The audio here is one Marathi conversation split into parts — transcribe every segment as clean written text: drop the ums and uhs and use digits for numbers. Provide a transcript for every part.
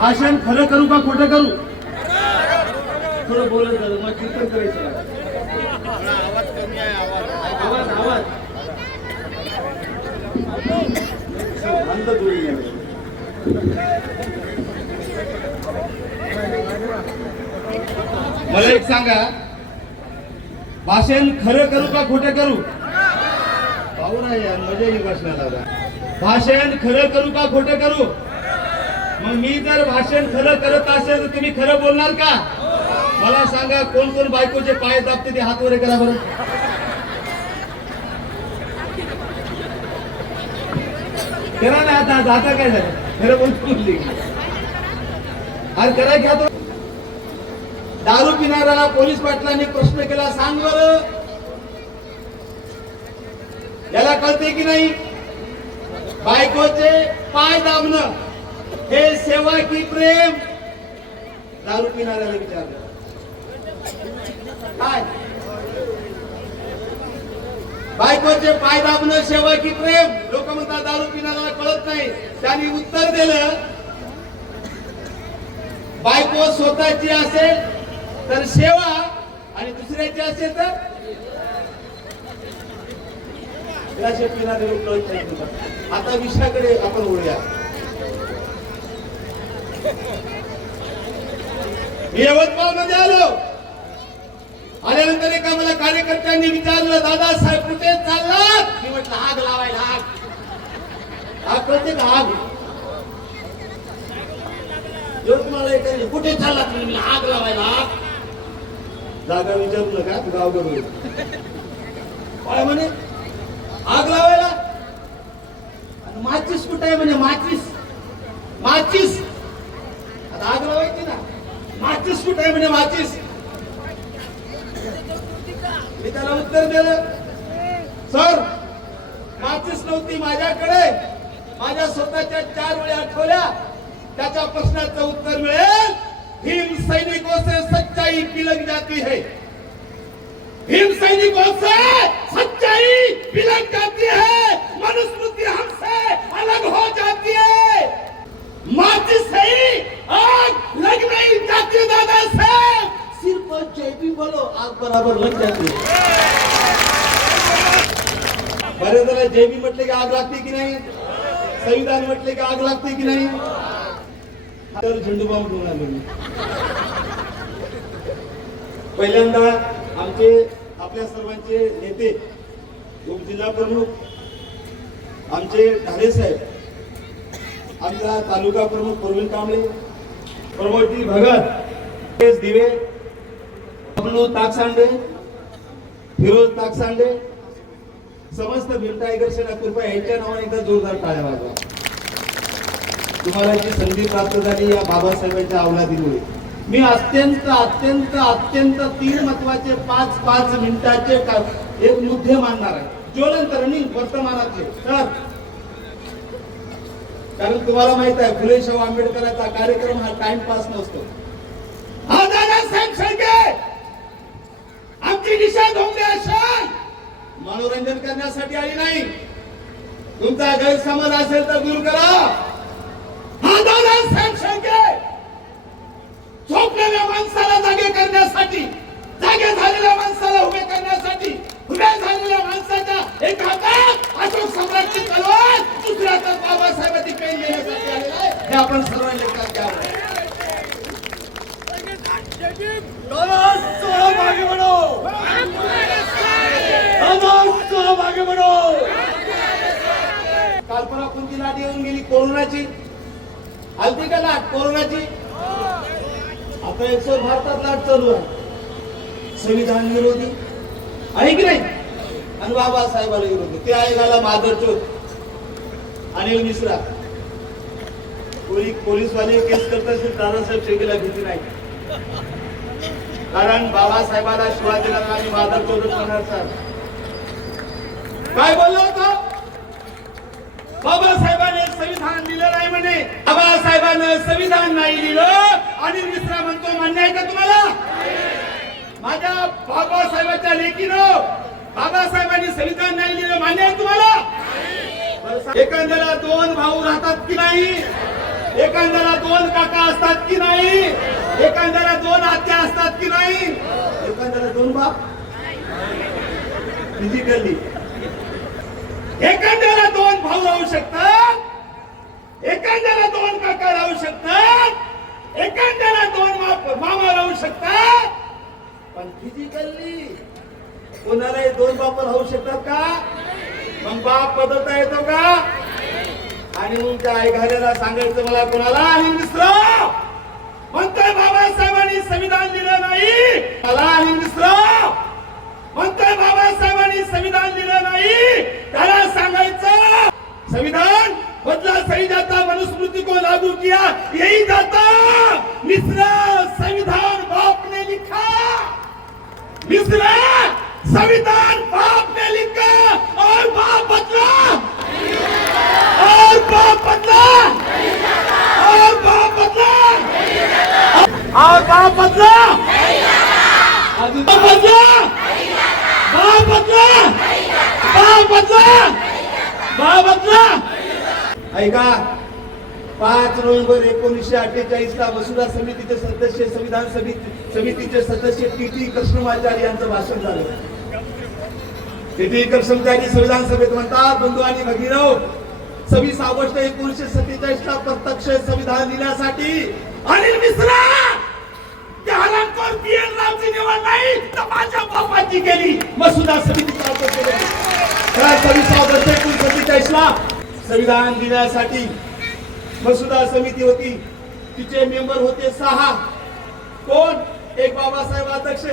भाषण खरं करू का खोटं करू? थोडं बोलत झालं मग कीर्तन करायचं. आवाज कमी आहे. आवाज आवाज शांत बोलू. मला एक सांगा, भाषण खरं करू का खोटं करू? पाहू ना यार, मजा येईल भाषणाला. भाषण खरं करू का खोटं करू? मग मी जर भाषण खरं करत असेल तर तुम्ही खरं बोलणार का? मला सांगा, कोण कोण बायकोचे पाय दाबते ते हात वर करा बरं. करा ना. आता काय झालं? खरं बोलली अरे करा घ्या. तो दारू पिणाऱ्याला पोलीस पाटलांनी प्रश्न केला, सांग बरं याला कळते की नाही? बायकोचे पाय दाबणं हे सेवा की प्रेम? दारू पिणाऱ्याला विचारलं काय? बायकोचे पाय दाबणं सेवा की प्रेम? लोक म्हणतात दारू पिणाऱ्याला कळत नाही. त्यांनी उत्तर दिलं, बायको स्वतःची असेल तर सेवा आणि दुसऱ्याची असेल तर पिणारे लोक कळत नाही. आता विषयाकडे आपण वळूया. मी यवतमाळ मध्ये आलो. आल्यानंतर एका मला कार्यकर्त्यांनी विचारलं, दादा साहेब कुठे चाललात? मी म्हटलं आग लावायला. आग कळते का? आग यवतमाळ एका कुठे चाललात? मी आग लावायला. आग जागा विचारू नका, गाव करू काय म्हणे आग लावायला. आणि माचीस कुठे आहे म्हणे? माचीस आता आग लावायची ना. माचीस कुठे आहे म्हणे? माचीस. मी त्याला उत्तर दिलं, सर माचीस नव्हती माझ्याकडे. माझ्या स्वतःच्या 4 वेळा आठवल्या. त्याच्या प्रश्नाचं उत्तर मिळेल, भीम सैनिकों से सच्चाई बिलक जाती है. भीम सैनिकों से सच्चाई बिलक जाती है. मनुस्मृति हमसे अलग हो जाती है. माचिस से ही आग लग नहीं जाती दादा साहब. सिर्फ जेबी बोलो, आग बराबर लग जाती है. बरे जरा जेबी म्हटले की आग लागते की नाही? संविधान म्हटले की आग लागते की नाही? तर झेंडूबाम घेऊन आलो मी. पहिल्यांदा आमचे आपल्या सर्वांचे नेते उपजिल्हा प्रमुख आमचे ढाले साहेब, आमचा तालुका प्रमुख प्रवीण कांबळे, प्रमोदजी भगत, दिवे, अमनू ताकसांडे, फिरोज ताकसांडे, समस्त भीम टायगर सेना कृपया यांच्या नावाने एकदा जोरदार टाळ्या वाजवा. तुम्हाला जी संधी प्राप्त झाली या बाबासाहेबांच्या अवलादीमुळे. मी अत्यंत अत्यंत अत्यंत 3 महत्वाचे 5 मिनिटाचे एक मुद्दे मांडणार आहे, ज्वलंत रनिंग वर्तमानाचे. तर कारण तुम्हाला माहित आहे, फुले शाहू आंबेडकरांचा कार्यक्रम हा टाइमपास नसतो. हा दादासाहेब शेळके आमची दिशा धोंगडे असाल मनोरंजन करण्यासाठी आली नाही. तुमचा गैरसमज असेल तर दूर करा. हा दादासाहेब शेळके झोपलेल्या माणसाला जागे करण्यासाठी, जागे झालेल्या माणसाला उभे करण्यासाठी, उभ्या झालेल्या माणसाच्या एक हातात अशोक सम्राटची तलवार, दुसऱ्या हातात बाबासाहेबांची पेन देण्यासाठी आलेला आहे. हे आपण सर्वांनी लक्षात घ्यावं. मागे म्हणो, मागे म्हणो. कल्पना कोणती लाट येऊन गेली? कोरोनाची आलती का लाट? कोरोनाची. आता 100 भारतात लाट चालू आहे. संविधान विरोधी आहे की नाही? आणि बाबासाहेबाला विरोधी. ते आहे गाला माधवचोत अनिल मिश्रा. पोलीसवाले केस करत असेल, दादासाहेब शेळकेला भीती नाही. कारण बाबासाहेबाला शिवाय दिला आणि माधवचोत होणार. सर काय बोललो होतो? बाबासाहेबांनी संविधान दिलं नाही म्हणे. बाबासाहेबांनी संविधान नाही दिलं आणि मिश्रा म्हणतो मान्य आहे का तुम्हाला? माझ्या बाबासाहेबांच्या लेकीनं बाबासाहेबांनी संविधान नाही दिलं, मान्य आहे तुम्हाला? एखाद्याला 2 भाऊ राहतात की नाही? एखाद्याला 2 काका असतात की नाही? एखाद्याला 2 आत्या असतात की नाही? एखाद्याला 2 बाप? फिजिकली एखाद्याला 2 भाऊ राहू शकतात, एखाद्याला 2 काका राहू शकतात, एखाद्याला 2 मामा राहू शकतात, पण फिजिकली कोणालाही 2 बाप राहू शकतात का? मग बाप बदलता येतो का? आणि मग त्या आई घाल्याला सांगायचं मला कोणाला? आणि मिश्र म्हणतोय बाबासाहेबांनी संविधान दिलं नाही, मला आणि मिश्र म्हणतोय बाबासाहेबांनी संविधान दिलं नाही, त्याला सांगायचं संविधान बदला सही जाता, मनुस्मृति को लागू किया यही जाता, मिश्र संविधान बाप ने लिखा, मिश्र संविधान बाप ने लिखा और बाप बदला, और बाप बदला, और बाप बदला, और बाप बदला, अभी बाप बदला, बाप बदला, बाप बदला, बाप बदला. ऐका, 5 नोव्हेंबर 1948 ला वसुधा समितीचे सदस्य, संविधान समितीचे सदस्य टी कृष्णमाचारी यांचं भाषण झालं. टी कृष्णमाचारी संविधान सभेत म्हणतात, बंधू आणि भगिनींनो, 26 ऑगस्ट 1947 ला प्रत्यक्ष संविधान दिल्यासाठी अनिल मिश्रा त्या हरामखोर पी.एन. रावची निवड नाही तर माझ्या बापाची केली. मसुदा समितीचा 26 ऑगस्ट 1947 ला संविधान दिल्यासाठी मसुदा समिती होती. तिचे मेंबर होते 6. कोण? एक बाबासाहेब अध्यक्ष,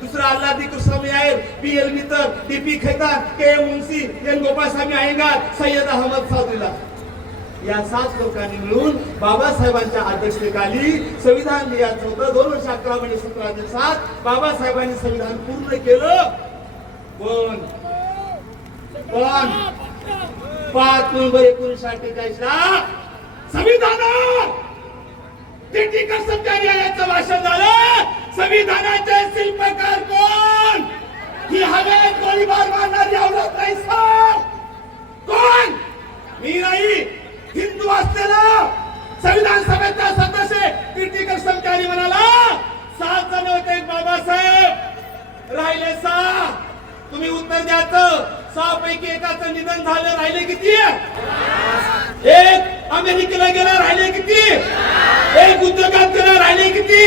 दुसरा Alladi Krishnaswami Ayyar, P L. Mitter, D P. Khaitan, K M. Munshi, N. Gopalaswami Ayyangar, Syed Ahmad Saadulla या 7 लोकांनी मिळून बाबासाहेबांच्या अध्यक्षतेखाली संविधान लिहायचं होतं. 2 वर्ष 11 महिने 17 दिवसात बाबासाहेबांनी संविधान पूर्ण केलं. पण 5 नोव्हेंबर 1948 ला संविधानावर टी कृष्णमाचारी यांचं भाषण झालं. संविधानाचे शिल्पकार कोण? ही हवेत गोळीबार मारणारी आवडत नाही सर. कोण? मी नाही, हिंदू असलेला संविधान सभेचा सदस्य टी कृष्णमाचारी म्हणाला, 7 जण होते बाबासाहेब, राहिले 6. तुम्ही उत्तर द्यायचं. 6 पैकी एकाचं निधन झालं, राहिले किती? एक अमेरिकेला गेला, राहिले किती? एक उद्योगात गेला, राहिले किती?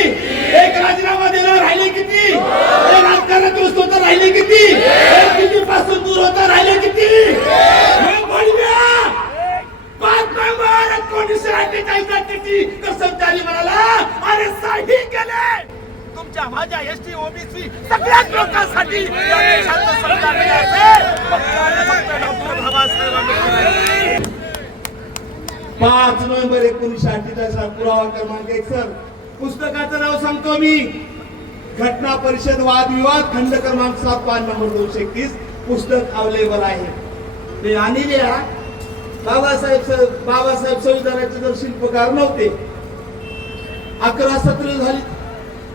एक राजीनामा दिला, राहिले किती? एक राजकारणात ग्रस्त होता, राहिले किती? एक दिल्लीपासून दूर होता, राहिले किती? 5 नोव्हेंबर 1948 ला टी कृष्णमाचारी म्हणाला, अरे साठी केले तुमच्या माझ्या एसटी ओबीसी सगळ्याच लोकांसाठी या देशाचं संविधान लिहायचं फक्त आणि फक्त डॉक्टर बाबासाहेब आंबेडकर. 5 नोव्हेंबर 1948 चा पुरावा क्रमांक 1 सर. पुस्तकाचं नाव सांगतो मी, घटना परिषद वादविवाद, खंड क्रमांक 7, पान नंबर 231. पुस्तक अवेलेबल आहे. ते आणले. बाबासाहेब संविधानाचे जर शिल्पकार नव्हते. 11 सत्र झाली,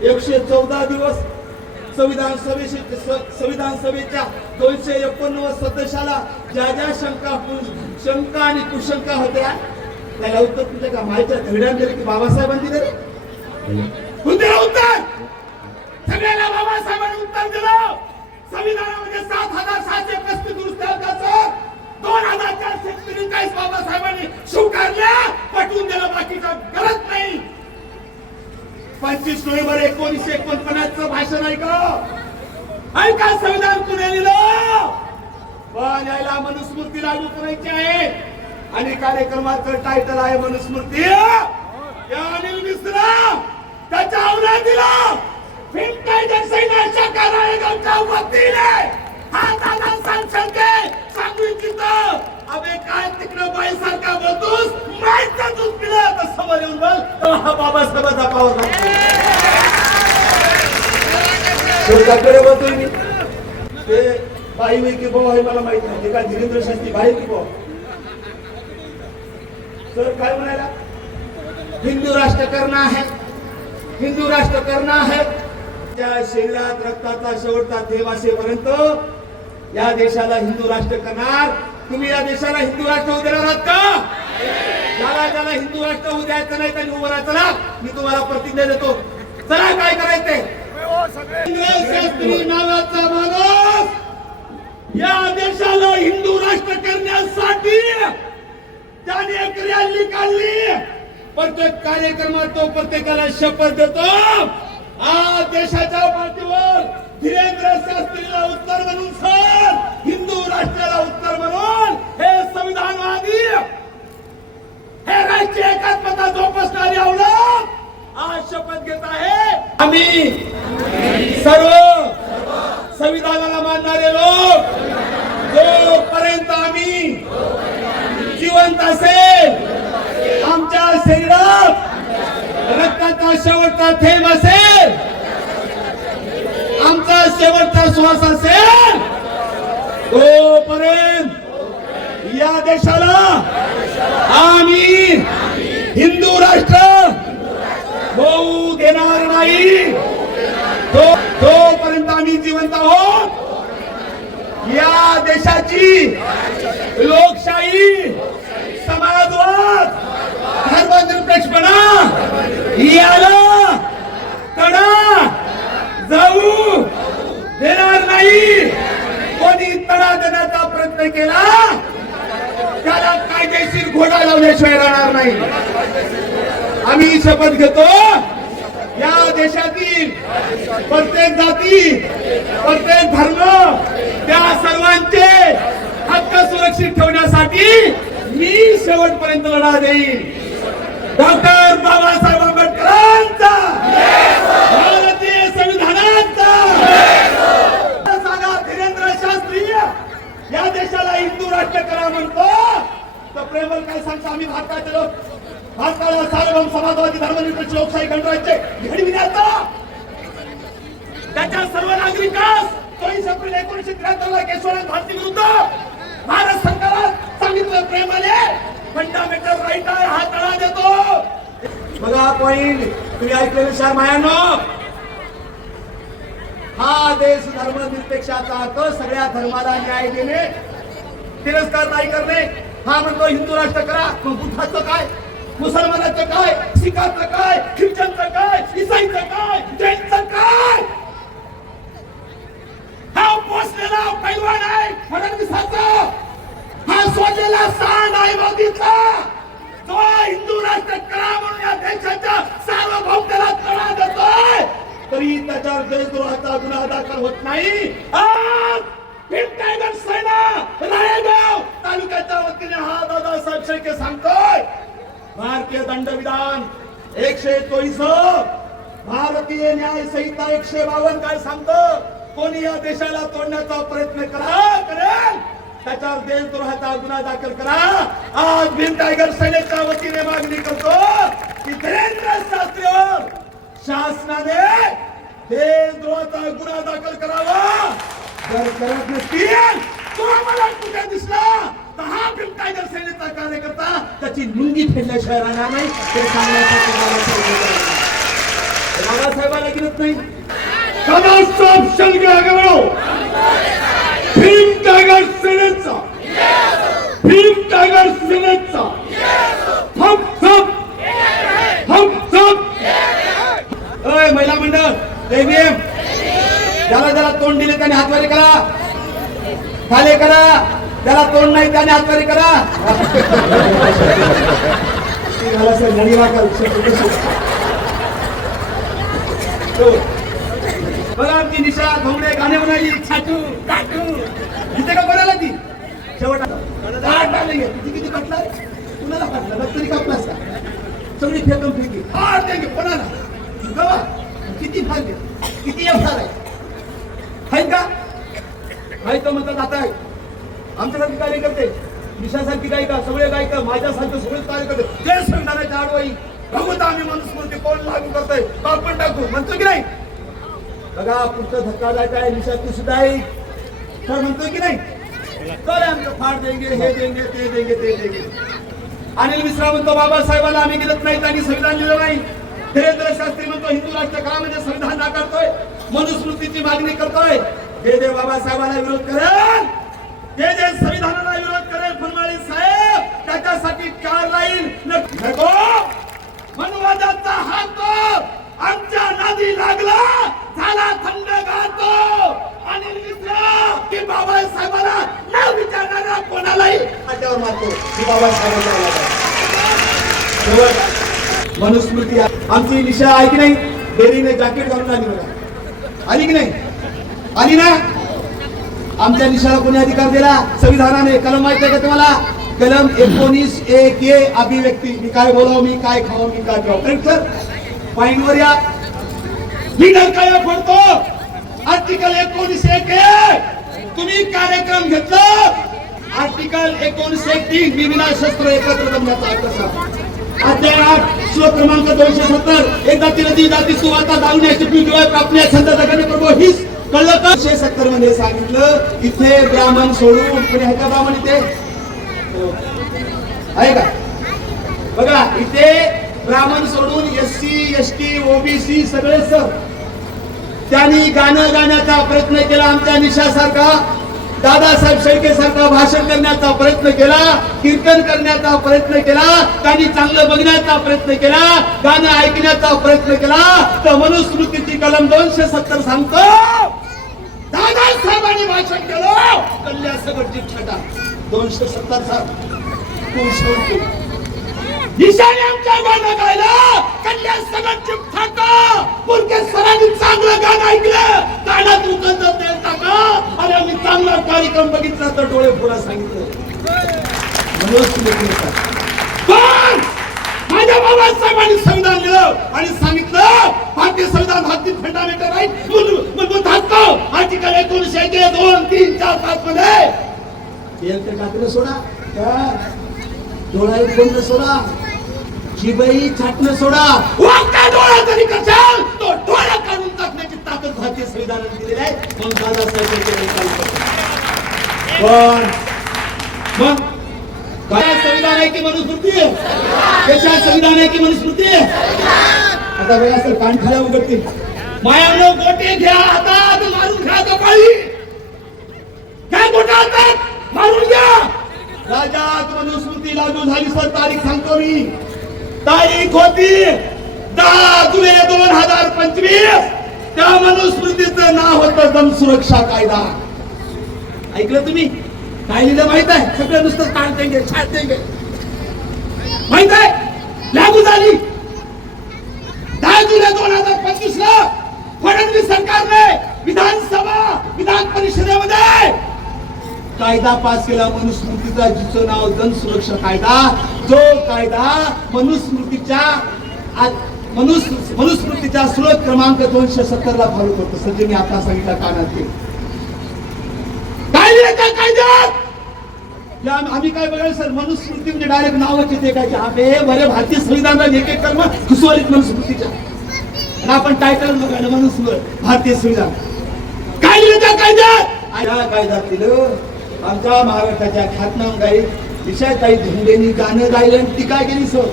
114 दिवस संविधान सभेच्या 289 सदस्याला ज्या ज्या शंका आणि कुशंका होत्या त्याला उत्तर तुझ्या का माहिती धड्यात दिले की बाबासाहेबांनी दिले. कुठे उत्तर? सगळ्याला बाबासाहेबांनी उत्तर दिलं. संविधानामध्ये 7,635 दुरुस्त्या होत्या. 2,443 बाबासाहेबांनी स्वीकारल्या, पटवून दिलं, बाकीचा गरज नाही. 25 नोव्हेंबर 1949 भाषण ऐका संविधान कुणी लिहिलं? पण याला मनुस्मृती लागू करायची आहे आणि कार्यक्रमाचं टायटल आहे मनुस्मृती. अनिल मिश्रा त्याच्या अवलादीला फिल्म सैन्याच्या कार्यालयाच्या वतीने हा दादा सांगते सांगू इच्छितो. अबे काय तिकडे बाईसारखा बोलतोस? माहिती तूच पिला तर समोर येऊन बोल. हा बाबासाहेबांचा पावर सरकारकडे बोलतोय मी. ते बाई होई की भाऊ आहे मला माहित नाही. का धीरेंद्र शास्त्री बाई की भाऊ? सर काय म्हणायला? हिंदू राष्ट्र करना है, हिंदू राष्ट्र करना है. त्या शरीरात रक्ताचा शेवटचा थेंब असेपर्यंत या देशाला हिंदू राष्ट्र करणार. तुम्ही या देशाला हिंदू राष्ट्र देणार आहात का? ज्याला ज्याला हिंदू राष्ट्र होऊ द्यायचं नाही त्यांनी उभं राहायचं ना. मी तुम्हाला प्रतिज्ञा देतो. चला काय करायचंय. शास्त्री नावाचा माणूस या देशाला हिंदू राष्ट्र करण्यासाठी त्याने एक रॅली काढली. प्रत्येक कार्यक्रमात तो प्रत्येकाला शपथ देतो. आज देशाच्या पाठीवर धीरेंद्र शास्त्रीला उत्तर म्हणून सर, हिंदू राष्ट्राला उत्तर म्हणून हे संविधानवादी, हे राष्ट्रीय एकात्मता जोपासणारी अवलंब आज शपथ घेत आहे. आम्ही सर्व संविधानाला मानणारे लोक जोपर्यंत आम्ही जिवंत असेल, आमच्या शरीरात रक्ताचा शेवटचा थेंब असेल, आमचा शेवटचा श्वास असेल, तोपर्यंत या देशाला आम्ही हिंदू राष्ट्र होऊ देणार नाही. तोपर्यंत आम्ही जिवंत आहोत. या देशाची लोकशाही, समाजवाद, धर्मनिरपेक्षपणा याला तडा जाऊ देणार नाही. कोणी तडा देण्याचा प्रयत्न केला त्याला कायदेशीर घोडा लावल्याशिवाय राहणार नाही. आम्ही शपथ घेतो या देशातील प्रत्येक जाती, प्रत्येक धर्म, त्या सर्वांचे हक्क सुरक्षित ठेवण्यासाठी मी शेवटपर्यंत लढा देईन. डॉक्टर बाबासाहेब आंबेडकरांचा, भारतीय संविधानाचा सांगा. धीरेंद्र शास्त्री या देशाला हिंदू राष्ट्र करा म्हणतो तर प्रेमल काय सांगतो. आम्ही भारताचे लोक, भारताला सार्वभौम समाजवादी धर्मनिरपेक्ष लोकशाही गणराज्य घडविण्याचा, त्याच्या सर्व नागरिकांस 24 एप्रिल 1973 ला केशवराज भारती विरुद्ध भारत सरकारात सांगितलं प्रेमाने फंडामेंटल राईट आहे, हा तडा देतो. बघा पॉइंट तुम्ही ऐकलेलं शहर मायानो, हा देश धर्मनिरपेक्षाचा अर्थ सगळ्या धर्माला न्याय देणे, तिरस्कार नाही करणे. हा म्हणतो हिंदू राष्ट्र करा. मग बुद्धाचं काय, मुसलमानाचं काय, शिखाचं काय, ख्रिश्चनचं काय, ईसाईचं काय, जैनचं काय? हा पोचलेला पैलवान आहे फडणवीसाचा, हा सोडलेला सांड आहे मोदीचा, जो हिंदू राष्ट्र करा म्हणून या देशाच्या सार्वभौमतेला तडा देतोय, तरी त्याच्यावर देशद्रोहाचा गुन्हा दाखल होत नाही. आज टायगर सेना रायगाव तालुक्याच्या वतीने हा दादासाहेब शेळके सांगतोय. भारतीय दंडविधान 124, भारतीय न्याय संहिता 152 काय सांगतं. कोणी या देशाला तोडण्याचा प्रयत्न करेल त्याच्यावर देशद्रोहाचा गुन्हा दाखल करा. आज भीम टायगर सेनेच्या वतीने मागणी करतो की धीरेंद्र शास्त्रीवर शासनाने देशद्रोहाचा गुन्हा दाखल करावा. जर करत नसतील तो आम्हाला कुठे दिसला तर हा भीम टायगर सेनेचा कार्यकर्ता त्याची लुंगी फेडल्याशिवाय राहणार नाही. ते सांगण्यासाठी बाबासाहेबाला गिरत नाही. बाबासाहेब शेळके आगे बढ़ो. भीम टायगर सेनेचा, भीम टायगर सेनेचा हम सब ओय महिला मंडळ देवीम, ज्याला ज्याला तोंड दिले त्याने हातवारी करा, खाली करा. ज्याला तोंड नाही त्याने हातवारी करा. बघा आमची निशा घोंगडे गाणे म्हणाली छाटू काटू इथे का कोणाला ती किती कटलाय कुणाला काटला तरी कापलास का सगळी फेकून फेकी हार देंगे कोणाला गवा किती फायदे किती एवढा आहे का काही तर म्हणतात आता आमच्यासारखे कार्यकर्ते निशासारखी गायिका सगळे गायिका माझ्यासारखे सगळे कार्यकर्ते ते संविधानाच्या आडवाई बघूत आम्ही मनुस्मृती कोण लागू करतोय तो आपण टाकू म्हणतो की नाही. बघा पुढचं धक्का जायचा आहे. निशा तू सुद्धा तर म्हणतो की नाही तर आमचं फाड देंगे हे देंगे ते देंगे ते देंगे. अनिल मिश्रा म्हणतो बाबासाहेबांना आम्ही गेलत नाही त्यांनी संविधान लिहिलं नाही. धीरेंद्र शास्त्री म्हणतो हिंदू राष्ट्र करा म्हणजे संविधान नाकारतोय, मनुस्मृतीची मागणी करतोय. जे बाबासाहेबांना विरोध करेल, जे संविधानाला विरोध करेल फडणवीस साहेब त्याच्यासाठी टिक्कार राहील नको मनवादाचा हात आमच्या नादी लागला झाला थंड गातो अनिल मिश्रा की बाबासाहेबांना न विचारणारा कोणालाही त्याच्यावर मारतो की बाबासाहेबांना मनुस्मृती आमची निशा आहे की नाही डेरीने जॅकेट घालून आली बघा आली की नाही आली ना आमच्या निशाला कोणी अधिकार दिला संविधानाने कलम माहिती आहे का तुम्हाला कलम 19(1)A अभिव्यक्ती मी काय बोलाव मी काय खाऊ मी काय खाऊ करेक्ट सर पॉइंट वर या लीडर काय म्हणतो आर्टिकल 19(1)A तुम्ही कार्यक्रम घेतला आर्टिकल 19(3) मी विनाशस्त्र एकत्र जमण्याचा हक्क कसा अध्याय 8 श्लोक क्रमांक 270 एकदा नदी जाती तू आता दावण्याची पृथ्वीवर कापण्या छंद जगणे प्रभू हीच कळलं का 270 मध्ये सांगितलं इथे ब्राह्मण सोडून कोणी आहे का ब्राह्मण इथे आहे का बघा इथे ब्राह्मण सोडून SC ST OBC सगळे सर त्यांनी गाणं गाण्याचा प्रयत्न केला आमच्या निशासारखा दादासाहेब शेळके सारखा भाषण करण्याचा प्रयत्न केला कीर्तन करण्याचा प्रयत्न केला त्यांनी चांगलं बघण्याचा प्रयत्न केला गाणं ऐकण्याचा प्रयत्न केला तर मनुस्मृतीची कलम 270 सांगतो दादासाहेबांनी भाषण केलं कल्याण सगळची छटा 270 निशाने आमच्या गाणं गायलं कल्याण सगळची छटा पुरके सरांनी चांगलं गाणं ऐकलं गाण्यात उकंद तेल टाका आणि आम्ही चांगला कार्यक्रम बघितला तर डोळे पुढे सांगितलं पण माझ्या बाबासाहेबांनी संविधान दिलं आणि सांगितलं भारतीय संविधान भारतीय फंडामेंटल राईट मूलभूत हक्क आर्टिकल 19(1) 2, 3, 4, 5 मध्ये तेल तर टाकलं सोडा डोळा बंद सोडा जिभई छाटणं सोडा वाक्य डोळा तरी कशाल तो डोळा काढून टाकण्याची ताकद भारतीय संविधानाने दिलेली आहे म्हणून दादासाहेब पण मग काय संविधान आहे की मनुस्मृती कशा संविधान आहे की मनुस्मृती आता वेळ असेल कानखाला उघडतील मायानो गोटे घ्या हातात मारून घ्या कपाळी काय गोटा हातात मारून घ्या राज्यात मनुस्मृती लागू झाली सर तारीख सांगतो मी तारीख होती 10 जुलै 2025 त्या मनुस्मृतीचं नाव होतं दम सुरक्षा कायदा ऐकलं तुम्ही काय लिहिलं माहित आहे सगळं नुसतं काढ देंगे छाट देंगे माहित आहे लागू झाली 10 जुलै 2025 ला फडणवीस सरकारने विधान परिषदेमध्ये कायदा पास केला मनुस्मृतीचा जिचं नाव जन सुरक्षा कायदा जो कायदा मनुस्मृतीच्या स्रोत क्रमांक 270 ला फॉलो करतो सध्या मी आता सांगितलं कानात काय लिहिलं त्या कायद्यात आम्ही काय बघायला सर मनुस्मृती म्हणजे डायरेक्ट नावच येते काय आम्ही बरे भारतीय संविधानात एक कर्म घुसवलीत मनुस्मृतीच्या आणि आपण टायटल बघायला मनुस्मृती भारतीय संविधान काय लिहिलं त्या कायद्यात या कायद्यात दिलं आमच्या महाराष्ट्राच्या ख्यातनाम गायक दिशाताई धोंडेंनी गाणं गायलं आणि टीका केली सर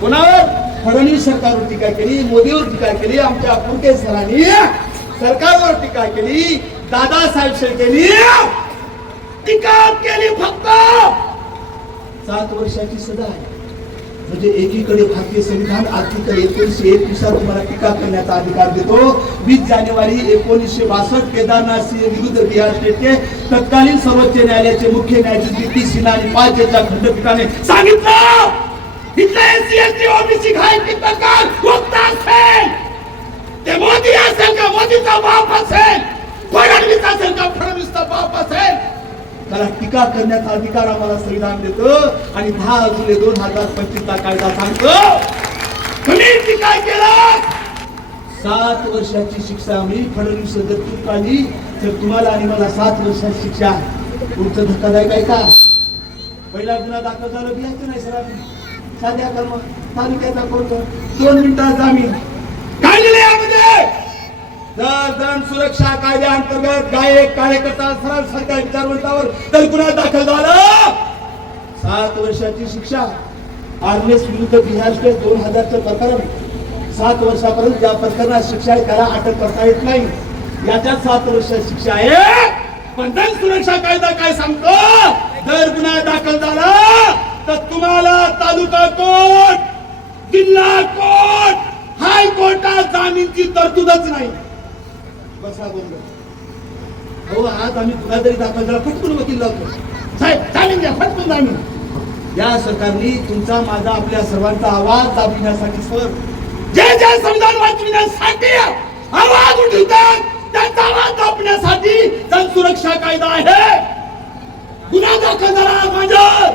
कोणावर फडणवीस सरकारवर टीका केली मोदीवर टीका केली आमच्या पुरके सरांनी सरकारवर टीका केली दादासाहेब शेळकेंनी टीका केली फक्त 7 वर्षाची सजा आहे म्हणजे एकीकडे भारतीय संविधान आर्टिकल 1921 तुम्हाला टीका करण्याचा अधिकार देतो 20 जानेवारी 1962 केदारनाथ सिंह विरुद्ध बिहार स्टेटचे तत्कालीन सर्वोच्च न्यायालयाचे मुख्य न्यायाधीश पी सिन्हा आणि 5 जजच्या खंडपीठाने सांगितलं इथले SC OBC घायकी सरकार मुक्त असेल ते मोदी असेल का मोदीचा बाप असेल फडणवीस असेल का फडणवीसचा बाप असेल त्याला टीका करण्याचा अधिकार आम्हाला संविधान देतं आणि 10 जुलै 2025 चा कायदा सांगतो तुम्ही टीका केला 7 वर्षाची शिक्षा मी फडणवीस जर चूक आली तर तुम्हाला आणि मला 7 वर्षाची शिक्षा पुढचं धक्कादायक आहे का पहिला गुन्हा दाखल झाला बिहायचं नाही सर साध्या कर्म तालुक्याचा कोर्ट 2 मिनिटात जामीन काय लिहिलं यामध्ये जन सुरक्षा कायद्याअंतर्गत गायक कार्यकर्ता सरळ सरकारी विचारवंतावर तर गुन्हा दाखल झाला 7 वर्षाची शिक्षा आर्नेस विरुद्ध बिहार स्टेट 2000चं प्रकरण 7 वर्षापर्यंत ज्या प्रकरणात शिक्षा आहे त्याला अटक करता येत नाही याच्यात 7 वर्षाची शिक्षा आहे पण जन सुरक्षा कायदा काय सांगतो जर गुन्हा दाखल झाला तर तुम्हाला तालुका कोर्ट, जिल्हा कोर्ट, हायकोर्टात जामीनची तरतूदच नाही. बसा बोललो हो. आज आम्ही गुन्हा जरी दाखल झाला फटकून वकील लावतो. साहेब जामीन द्या, फटकून जामीन. या सरकारने तुमचा माझा आपल्या सर्वांचा आवाज दाबविण्यासाठी सर जे जे संविधान वाचविण्यासाठी आवाज उठवतात त्यांचा आवाज दाबण्यासाठी जनसुरक्षा कायदा आहे. गुन्हा दाखल झाला माझ्यावर,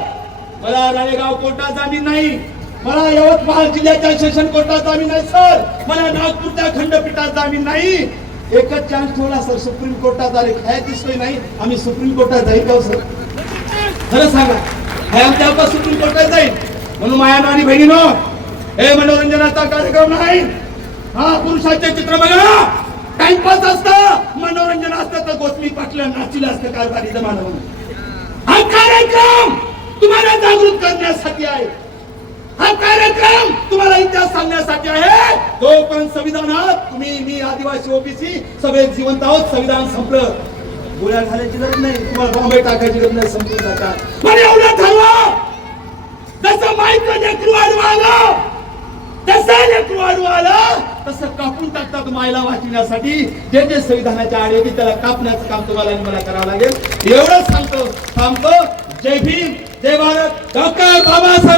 मला राळेगाव कोर्टात जामीन नाही, मला यवतमाळ जिल्ह्याच्या सेशन कोर्टात जामीन नाही सर, मला नागपूरच्या खंडपीठात जामीन नाही. एकच चान्स ठेवला सर, सुप्रीम कोर्टात आले. खायची सोय नाही, आम्ही सुप्रीम कोर्टात जाईल का सर? खरं सांगा, आमच्या सुप्रीम कोर्टात जाईल. म्हणून माया आणि बहिणीनो, हे मनोरंजनाचा कार्यक्रम नाही. हा पुरुषाचे चित्र बघा, टाइमपास असतं, मनोरंजन असतं तर गोष्टी पाटलं नाचीला असतं कारभारी जमाना म्हणून. हा कार्यक्रम तुम्हाला जागृत करण्यासाठी आहे. हा कार्यक्रम तुम्हाला इतिहास सांगण्यासाठी आहे. जोपर्यंत संविधानात तुम्ही, मी, आदिवासी, ओबीसी सगळे जिवंत आहोत, संविधान संपलं. गोळ्या घालायची गरज नाही, तुम्हाला बॉम्बे टाकायची गरज नाही, संपून टाका. पण एवढं ठरवा, जसं माईक लेकरू आलं, तसं लेकरू आलं तसं कापून टाकतात मायला वाचविण्यासाठी. जे जे संविधानाच्या आड येते त्याला कापण्याचं काम तुम्हाला आणि मला करावं लागेल. एवढंच सांगतो, थांबतो. जय भीम, जय भारत. डॉक्टर बाबासाहेब